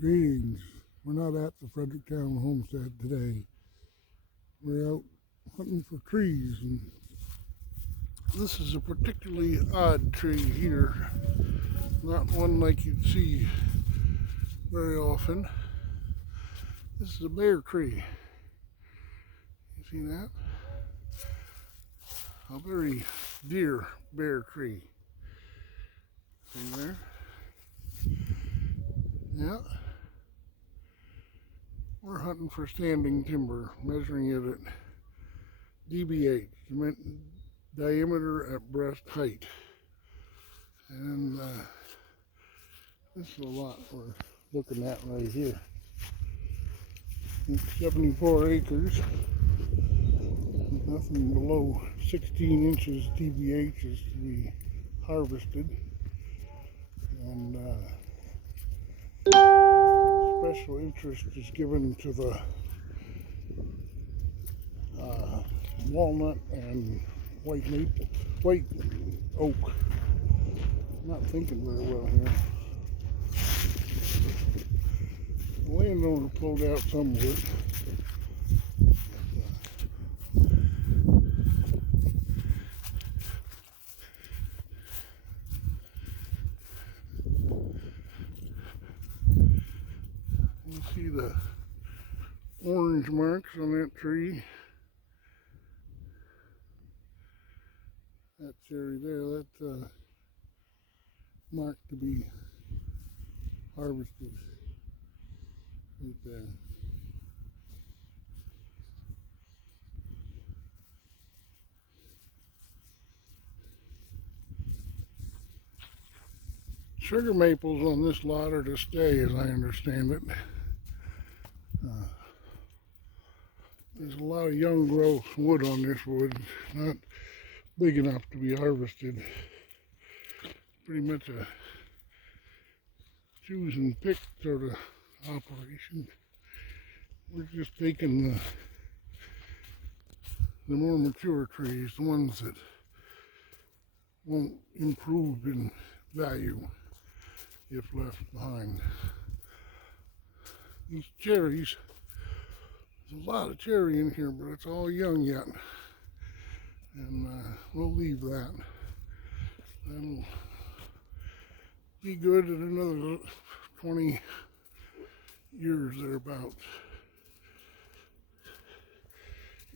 Greetings. We're not at the Fredericktown homestead today. We're out hunting for trees, and this is a particularly odd tree here. Not one like you'd see very often. This is a bear tree. You see that? A very dear bear tree. See there? Yeah. We're hunting for standing timber, measuring it at DBH, diameter at breast height. And this is a lot we're looking at right here. It's 74 acres. Nothing below 16 inches DBH is to be harvested. And special interest is given to the walnut and white oak. Not thinking very well here. The landowner pulled out some of it. You see the orange marks on that tree. That cherry there, that's marked to be harvested right there. Sugar maples on this lot are to stay, as I understand it. There's a lot of young growth wood on this wood, not big enough to be harvested. Pretty much a choose and pick sort of operation. We're just taking the more mature trees, the ones that won't improve in value if left behind. These cherries, there's a lot of cherry in here, but it's all young yet. And we'll leave that. That'll be good in another 20 years thereabouts.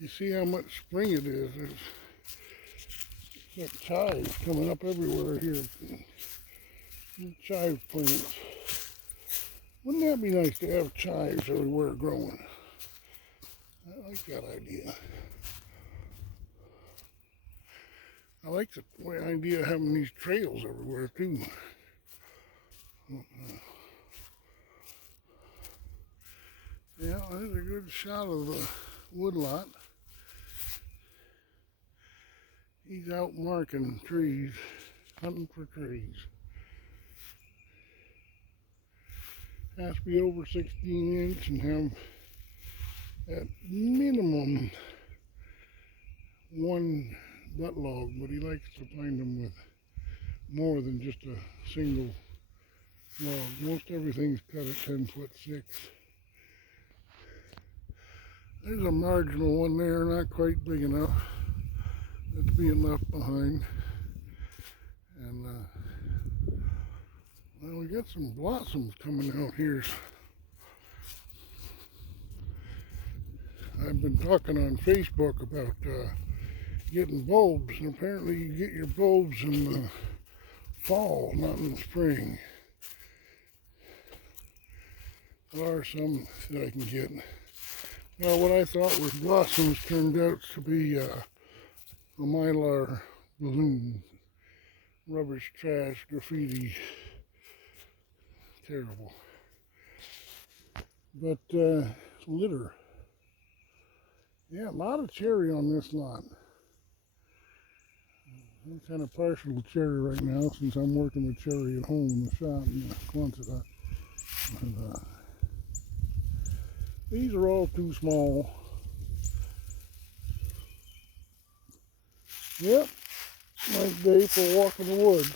You see how much spring it is. There's got chives coming up everywhere here. Chive plants. Wouldn't that be nice to have chives everywhere growing? I like that idea. I like the idea of having these trails everywhere too. Yeah, there's a good shot of the woodlot. He's out marking trees, hunting for trees. Has to be over 16 inch and have at minimum one butt log, but he likes to find them with more than just a single log. Most everything's cut at 10'6". There's a marginal one there, not quite big enough. That's being left behind. And well, we got some blossoms coming out here. I've been talking on Facebook about getting bulbs, and apparently you get your bulbs in the fall, not in the spring. There are some that I can get. Now, what I thought was blossoms turned out to be a mylar balloon. Rubbish, trash, graffiti. Terrible. But litter. Yeah, a lot of cherry on this lot. I'm kind of partial to cherry right now since I'm working with cherry at home in the shop in the Quonset. And, these are all too small. Yep, nice day for a walk in the woods.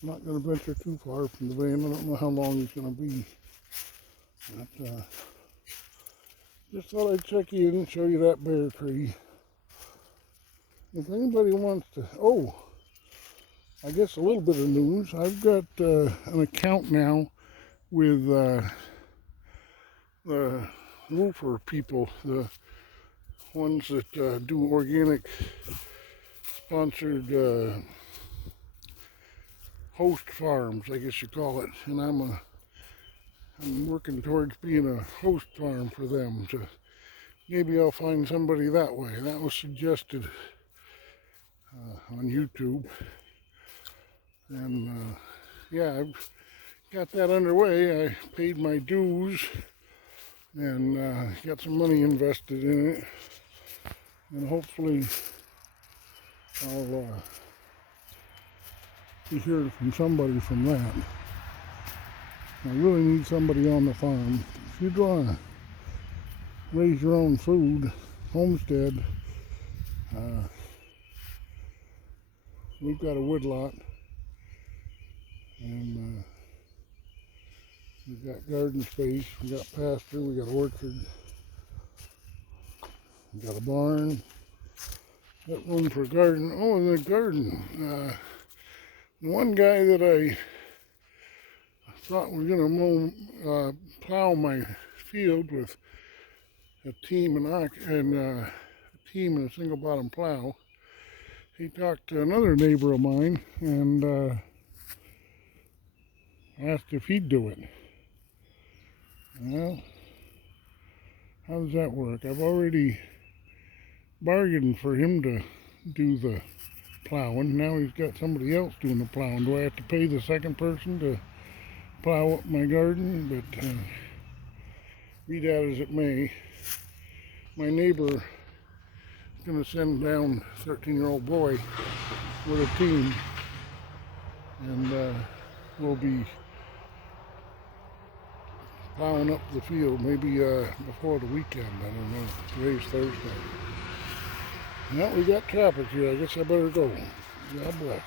I'm not going to venture too far from the van. I don't know how long he's going to be. But just thought I'd check in and show you that bear tree. If anybody wants to, I guess a little bit of news. I've got an account now with the roofer people, the ones that do organic sponsored host farms, I guess you call it. And I'm working towards being a host farm for them. To maybe I'll find somebody that way. That was suggested on YouTube. And yeah, I've got that underway. I paid my dues and got some money invested in it. And hopefully I'll be hearing from somebody from that. I really need somebody on the farm. If you'd want to raise your own food, homestead, we've got a woodlot, and we've got garden space, we got pasture, we got orchard, we got a barn, got room for a garden. Oh, and the garden. The one guy that I thought was going to plow my field with a team and a single bottom plow, he talked to another neighbor of mine and asked if he'd do it. Well, how does that work? I've already bargained for him to do the plowing. Now he's got somebody else doing the plowing. Do I have to pay the second person to plow up my garden? But be that as it may, my neighbor is going to send down a 13-year-old boy with a team, and we'll be plowing up the field maybe before the weekend. I don't know. Today's Thursday. Well, we got traffic here. I guess I better go. God bless.